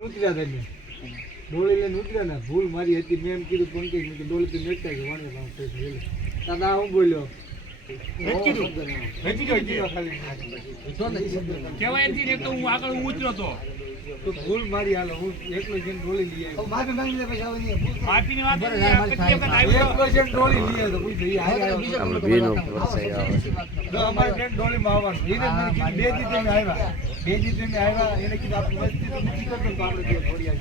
ઉતર્યા તમે ડોળી લઈને ઉતર્યા ને ભૂલ મારી હતી મેં એમ કીધું પંકજ કે ડોળી થી મેચતા કે વાણી લાવ દાદા હું બોલ્યો તો ભૂલ મારી હાલો હું એકલો જઈને ડોળી લઈ આવ્યો માફી માંગી લે પછી આવવાની માફીની વાત એકલો જઈને ડોળી લઈ આવ્યો કોઈ જઈ અમારે ફ્રેન્ડ ડોળીમાં આવવાનું એને મને કીધું બે દી તમે આવ્યા એને કીધું આપણે વસ્તી તો નથી કરતો તો આપણે જે થોડિયા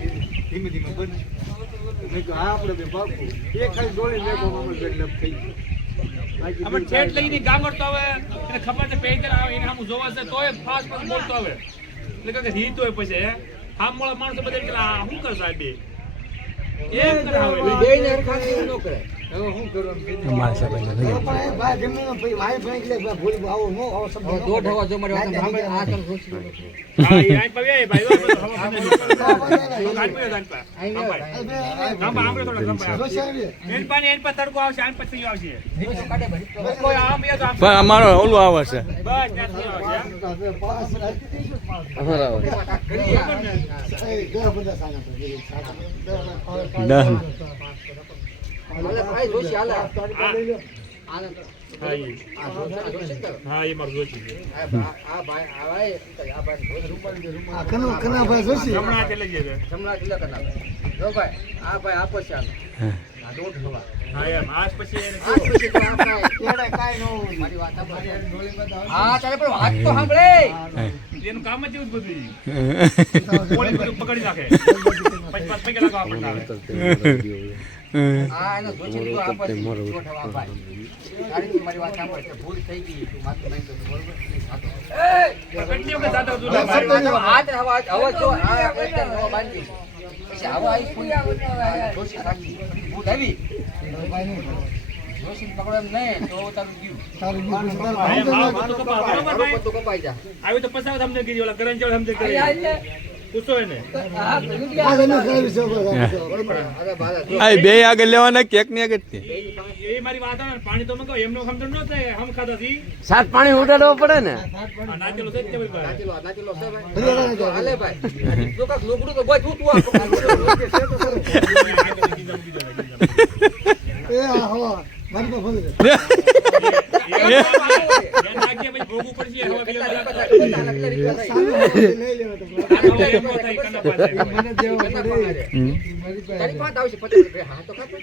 ધીમે ધીમે બંધ મેં કીધું હા આપણે બે બાપુ એ ખાલી ડોળી મેં કહું અમે લપ થઈ ગયું અમે ઠેઠ લઈને ગાંગડતો આવે એને ખબર છે પેજર આવે એને આમ જોવા છે તોય ફાસ્ટ ફાસ્ટ બોલતો આવે એટલે કે રીત હોય પછી આમ મોળા માણસો બધા કે આ શું કરે સાહેબ એમ કરાવે બેને હરખાથી ન કરે હવે શું કરવાનું અમારે સાહેબ ભાઈ જમીન ભાઈ ભાઈ એટલે ભૂલ આવો નો આવો શબ્દ દોઢ હવા જો મારી વાત સાંભળે આ તમ ખુશી હા એ આઈ પવે ભાઈ ગાંડ આંબળે થોડા લંબા એન પર તડકો આવશે આન પછી આવશે કોઈ આમ એ તો પણ અમારો ઓલું આવે છે બસ ત્યાંથી ડન હા એ મારું જોશી છે હમણાં કે લઈ જશે હા એમ આજ પછી એને એનું કામ જ એવું જ બધું પોલીસ બધું પકડી નાખે પછી પાછ પૈકી લાગવા આપણને આવે કેટલી વખત જાતો હતો આવી તો પસાવ સમજે કીધી ઓલા કરંજ સમજે કરી પૂછો એને આ બે આગળ લેવાના કેક ની આગળ એ મારી વાત આવે પાણી તો મંગાવ એમનો સમજણ ન થાય હમ ખાધા થી સાત પાણી ઉડાડવો પડે ને નાચેલો છે કે ભાઈ નાચેલો છે ભાઈ હાલે ભાઈ જો કાક લોકડું તો ભાઈ તું એ હા મારી તો ભલે નાખીએ પછી ભોગવું પડશે હવે પેલો લઈ લેવા તો મને દેવો તારી વાત આવશે 50 રૂપિયા હા તો ખાતો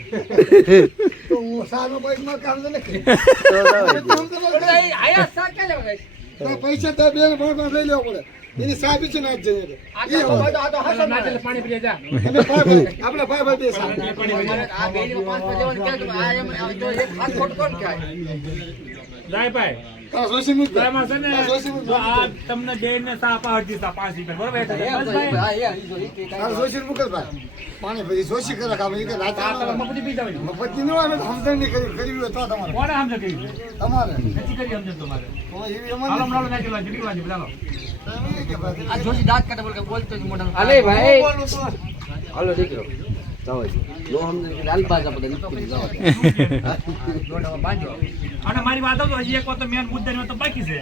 તો હું સાનો પૈસા કામ તો નથી આયા સા કે લેવા પૈસા તો બે ને ભાગ લઈ લેવો પડે એની સાબી છે નાખ જઈએ એ આ તો હસન નાચે પાણી પી જા આપણે ભાઈ ભાઈ આ બેની 5 લેવાનું કે આ એમ તો એક હાથ ખોટ કોણ ખાય જાય ભાઈ આ સોસી મુક એમાં છે ને આ તમને દેને સાપા હરજી સા 5 રૂપિયા બરોબર બસ ભાઈ આ સોસી મુકલ ભાઈ પાણી ભરી સોસી કરે કામ એ કે રાત મફતી પી જાવ મફતી નો અમે સમજણ ની કરી હોય તો તમારે કોણે સમજે કરી તમારે નથી કરી સમજે તમારે તો એવી અમારે હાલો નાલો નાચી લો જીડી વાજી બોલાવો આ જોશી દાંત કાઢે બોલ કે બોલતો જ મોઢા અલે ભાઈ બોલું તો હાલો દીકરો જાવ નો સમજે કે લાલ બાજા પડે નીકળી જાવ દોડવા બાંધ્યો અને મારી વાત તો હજી એક વાત તો મેન મુદ્દાની તો બાકી છે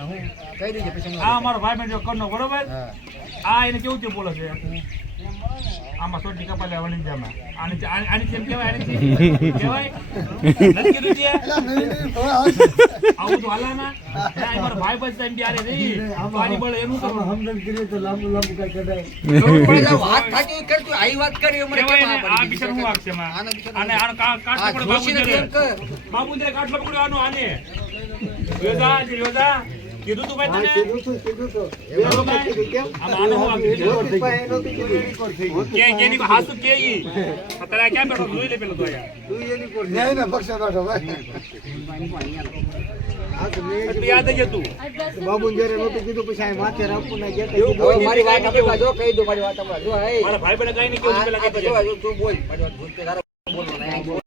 કહી દેજે પછી આ અમારો ભાઈ બહેન જો કરનો બરોબર આ એને કેવું તે બોલે છે આમાં સોટી કપાલે વળી જામાં આની જેમ કહેવાય આની કહેવાય નથી કીધું છે આવું તો હાલા ના આ મારો ભાઈ બસ એમ બી આરે નહીં પાણી બળે એનું તો સમજણ કરીએ તો લાંબુ લાંબુ કઈ કઢાય વાત થાકી કરતું આઈ વાત કરી અમારે કેમ આ બિચાર હું વાગશે માં અને આનો કાટ પકડો બાબુંદરે કાટ પકડો આનો આને યોદા કીધું તું ભાઈ તને કીધું તો આમ આનો હું કે કેની હાસુ કે ઈ અત્યારે કેમ બેઠો જોઈ લે પેલો તો યાર નહીં ને પક્ષ બેઠો ભાઈ તું યાદ જ હતું બાબુ જયારે નહોતું કીધું પછી આ માથે રાખવું ના ગયા મારી વાત આપણે જો કહી દો મારી વાત આપણે જો હે મારા ભાઈ બને કઈ નહીં કેવું પેલા તું બોલ મારી વાત બોલ